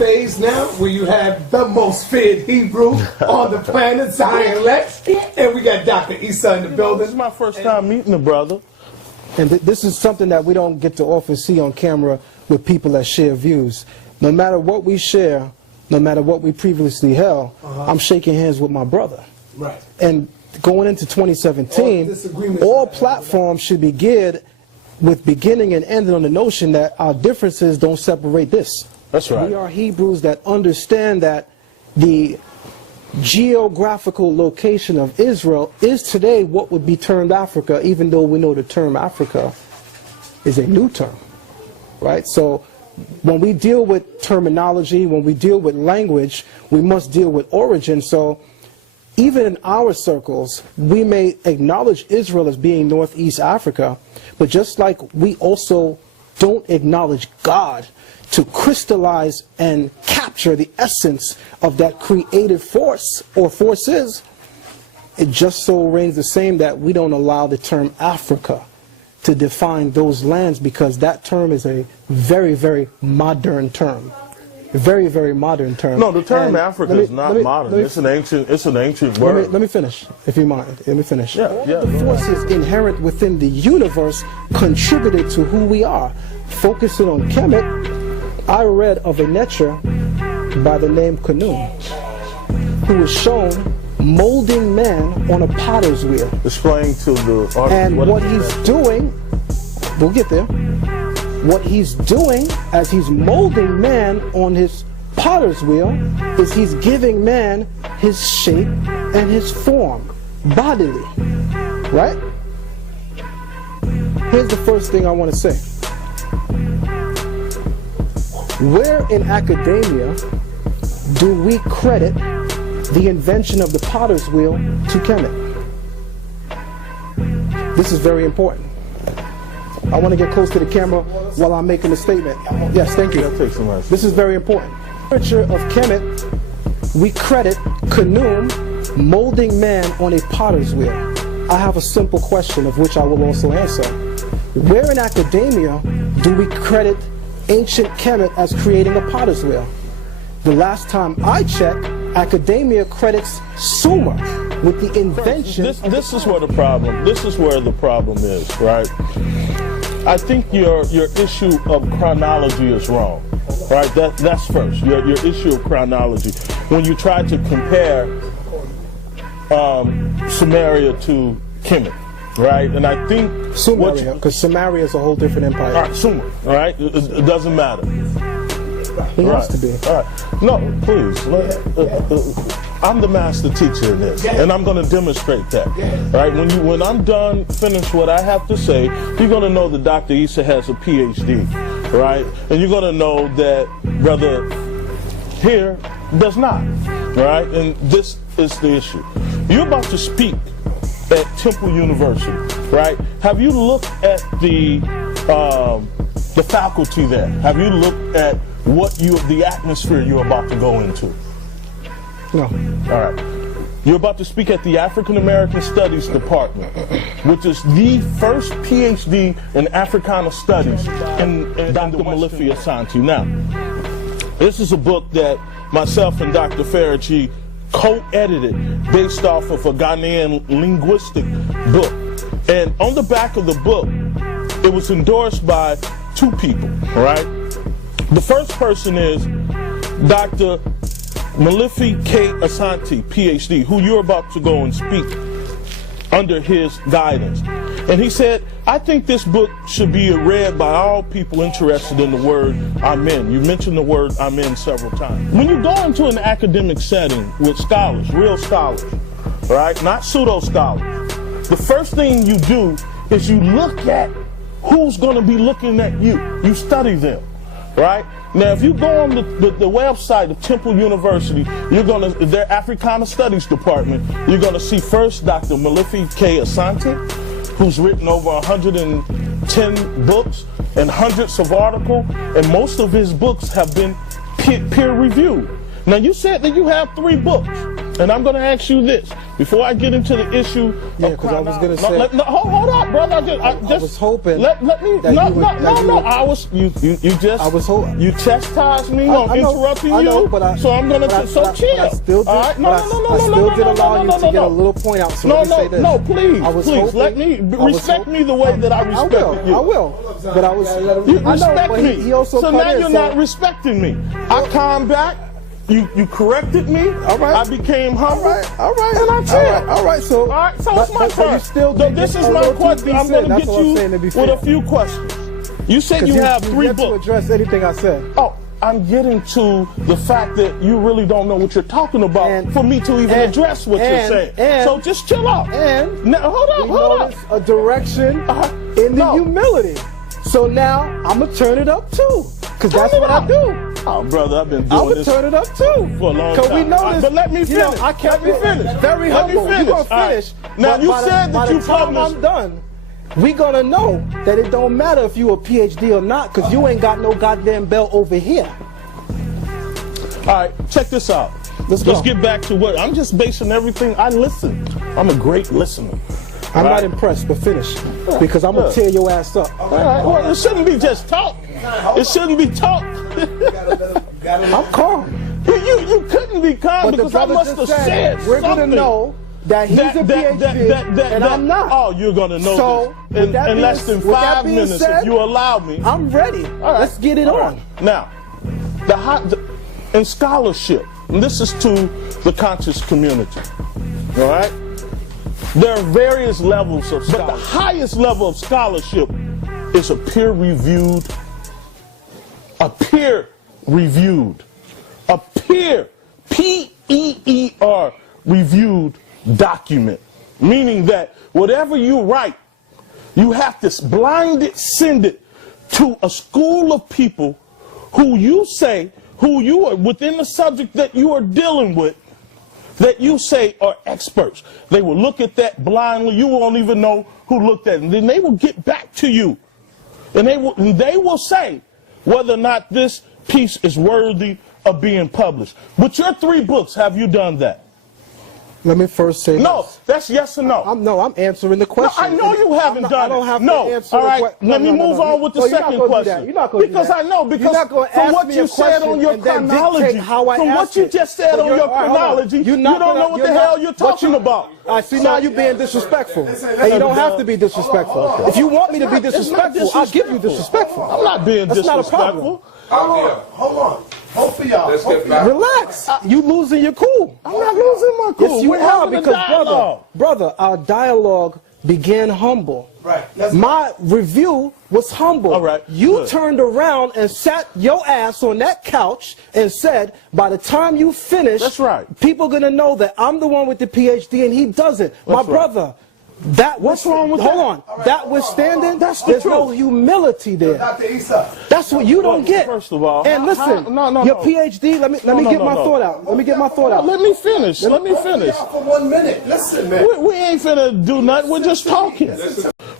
phase now where you have the most feared Hebrew on the planet, Zion Lex, and we got Dr. Issa in the building. This is my first time meeting the brother. And this is something that we don't get to often see on camera with people that share views. No matter what we share, no matter what we previously held, I'm shaking hands with my brother. Right. And going into 2017, all platforms should be geared with beginning and ending on the notion that our differences don't separate this. That's right. We are Hebrews that understand that the geographical location of Israel is today what would be termed Africa, even though we know the term Africa is a new term, right? So when we deal with terminology, when we deal with language, we must deal with origin. So even in our circles, we may acknowledge Israel as being Northeast Africa, but just like we also don't acknowledge God to crystallize and capture the essence of that creative force or forces, it just so reigns the same that we don't allow the term Africa to define those lands, because that term is a very, very modern term. A very, very modern term. No, the term Africa is not modern. It's an ancient word. Let me finish, if you mind. Let me finish. Yeah. The forces inherent within the universe contributed to who we are. Focusing on Kemet, I read of a Netcher by the name Khnum, who was shown molding man on a potter's wheel. Explain to the audience. And what he's doing, we'll get there. What he's doing as he's molding man on his potter's wheel is he's giving man his shape and his form, bodily, right? Here's the first thing I want to say. Where in academia do we credit the invention of the potter's wheel to Kemet? This is very important. I want to get close to the camera while I'm making a statement. Yes, thank you. This is very important. Literature of Kemet, we credit Khnum molding man on a potter's wheel. I have a simple question of which I will also answer. Where in academia do we credit ancient Kemet as creating a potter's wheel? The last time I checked, academia credits Sumer with the invention. This is where the problem. This is where the problem is, right? I think your issue of chronology is wrong, right? That's first. Your issue of chronology. When you try to compare Samaria to Kemet, right? And I think Sumeria, because Samaria is a whole different empire. All right, Sumer, right? It doesn't matter. It has to be. All right. No, please. I'm the master teacher in this, and I'm going to demonstrate that. Right? When I'm done, finish what I have to say, you're going to know that Dr. Issa has a PhD, right? And you're going to know that Brother here does not, right? And this is the issue. You're about to speak at Temple University, right? Have you looked at the faculty there? Have you looked at the atmosphere you're about to go into? No. All right. You're about to speak at the African American Studies Department, which is the first PhD in Africana Studies in Dr. Malifi Asante. Now, this is a book that myself and Dr. Faraghi co-edited based off of a Ghanaian linguistic book. And on the back of the book, it was endorsed by two people, right? The first person is Dr. Malifi K. Asante, PhD, who you're about to go and speak under his guidance. And he said, I think this book should be read by all people interested in the word Amen. You mentioned the word Amen several times. When you go into an academic setting with scholars, real scholars, right, not pseudo scholars, the first thing you do is you look at who's going to be looking at you. You study them, right? Now, if you go on the website of Temple University, you're going to, their Africana Studies Department, you're going to see first Dr. Malifi K. Asante, who's written over 110 books and hundreds of articles, and most of his books have been peer reviewed. Now, you said that you have 3 books, and I'm going to ask you this. before I get into the issue, Yeah, because I was gonna say. hold up, brother. I was hoping let me. that you would- that you would- I was. You just. I was hoping. You chastised me on I know, interrupting I know, you. but so I'm gonna. So chill. But I still did. All right? I still did allow you to get a little point out. So let me say this. No, please, I was please hoping- let me I was respect hoping- me the way that I respected you. I will. But I was. You I know, respect but me. He also so cut now in, you're so- not respecting me. I calmed back. You corrected me. All right. I became humble. All right. And I chilled. All right. So. All right. So it's my But turn. you still. So this is my question. I'm going to That's get what I'm you saying, to be with fair. a few questions. You said you have 3 yet to books. address anything I said. Oh, I'm getting to the fact that you really don't know what you're talking about for me to even address what you're saying. So just chill out. And now, hold up. notice a direction in the humility. So now I'm gonna turn it up too, because that's what I do. Oh, brother, I've been I'm doing gonna this turn it up too for a long because time. we noticed. But let me finish. You know, I kept let me finish. Very let humble. me finish. You're gonna All right. finish. Now but you by said the, that by you the time published. I'm done, we gonna know that it don't matter if you a PhD or not, because you ain't got no goddamn belt over here. All right, check this out. Let's get back to what I'm just basing everything. I listen. I'm a great listener. I'm not impressed, but finish, because I'm gonna tear your ass up. All right. Well, it shouldn't be just talk. It shouldn't be talk. I'm calm. You couldn't be calm But the because I brother must have just said we're something. gonna know that he's a PhD and I'm not. Oh, you're gonna know So, this in less than 5 being minutes said, if you allow me. I'm ready. All right. Let's get it on. Now, in scholarship, and this is to the conscious community, all right? There are various levels of scholarship, but the highest level of scholarship is a peer-reviewed, P-E-E-R, reviewed document, meaning that whatever you write, you have to blind it, send it to a school of people who you are within the subject that you are dealing with, that you say are experts. They will look at that blindly. You won't even know who looked at it. And then they will get back to you. And they will say whether or not this piece is worthy of being published. With your 3 books, have you done that? Let me first say no. This. That's yes or no. I'm answering the question. No, I know you haven't done it. I don't have no. to answer All right. the question. Let me move on with the second question. You're not going to do that. Because I know, because you're not going to from ask what me you a said on your and then chronology, dictate how I from what ask you it. just said So on your all right, chronology, you don't know what the hell you're talking about. I see now you're being disrespectful. And you don't have to be disrespectful. If you want me to be disrespectful, I'll give you disrespectful. I'm not being disrespectful. Hold on. Both of y'all. Relax. You losing your cool. I'm not losing my cool. Yes, you are, because brother, our dialogue began humble. Right. My review was humble. All right. You turned around and sat your ass on that couch and said, by the time you finish, that's right, people are gonna know that I'm the one with the PhD and he doesn't. My brother. What's wrong with hold that? on. That withstanding, there's no humility there. Dr. Issa. That's what you don't get. First of all, and listen, your PhD. Let me get my thought out. Let me get my thought out. Let me finish. Let me finish. For 1 minute. Listen, man. We ain't finna do nothing. We're just talking.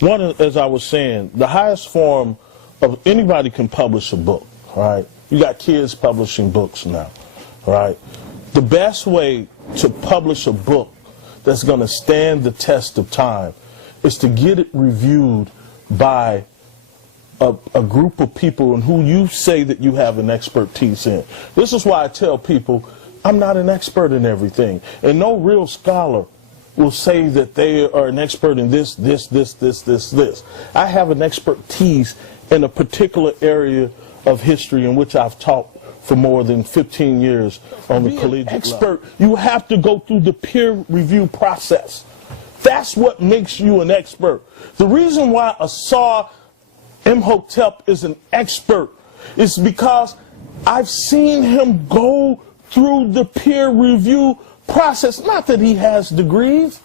One, as I was saying, the highest form of anybody can publish a book. Right? You got kids publishing books now. Right? The best way to publish a book that's going to stand the test of time is to get it reviewed by a group of people and who you say that you have an expertise in. This is why I tell people I'm not an expert in everything, and no real scholar will say that they are an expert in this. I have an expertise in a particular area of history in which I've taught for more than 15 years on the collegiate level. You have to go through the peer review process. That's what makes you an expert. The reason why Issas Imhotep is an expert is because I've seen him go through the peer review process. Not that he has degrees.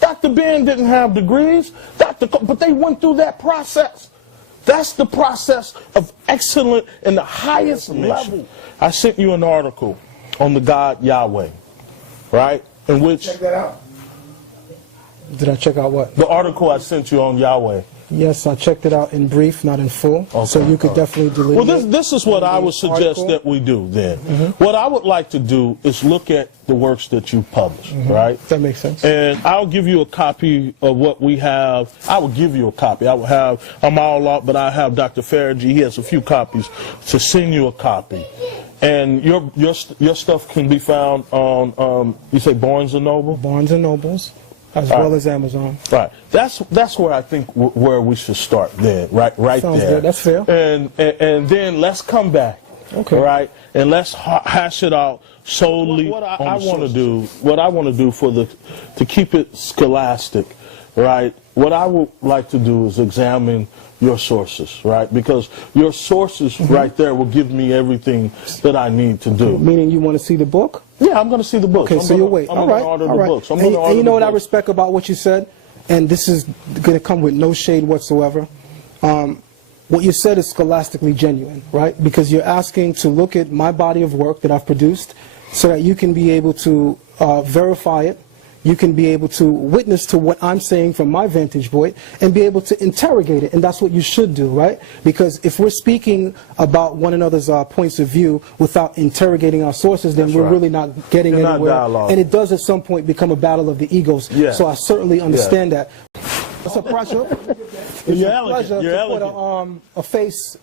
Dr. Ben didn't have degrees, but they went through that process. That's the process of excellent and the highest level. I sent you an article on the God Yahweh, right? In which... Check that out. Did I check out what? The article I sent you on Yahweh. Yes, I checked it out in brief, not in full. So you could definitely delete Well, it. this is what I would suggest article. that we do then. What I would like to do is look at the works that you published, right? That makes sense. And I'll give you a copy of what we have. I will give you a copy. I will have, I'm all out, but I have Dr. Faragee. He has a few copies to send you a copy. And your stuff can be found on, you say Barnes & Noble? Barnes & Nobles, as well as Amazon. Right. That's where I think where we should start there. Right Sounds there. good. That's fair. And then let's come back. Okay. Right. And let's hash it out solely. What I want to do. What I want to do to keep it scholastic. Right. What I would like to do is examine your sources, right? Because your sources right there will give me everything that I need to do. Meaning you want to see the book? Yeah, I'm going to see the book. Okay, so you'll wait. I'm All going right. to order all the right. books. And you know what I respect about what you said? And this is going to come with no shade whatsoever. What you said is scholastically genuine, right? Because you're asking to look at my body of work that I've produced so that you can be able to verify it. You can be able to witness to what I'm saying from my vantage point and be able to interrogate it. And that's what you should do, right? Because if we're speaking about one another's points of view without interrogating our sources, then we're really not getting anywhere. And it does at some point become a battle of the egos. Yeah. So I certainly understand that. It's a pleasure. It's You're a elegant. pleasure You're to elegant. put a face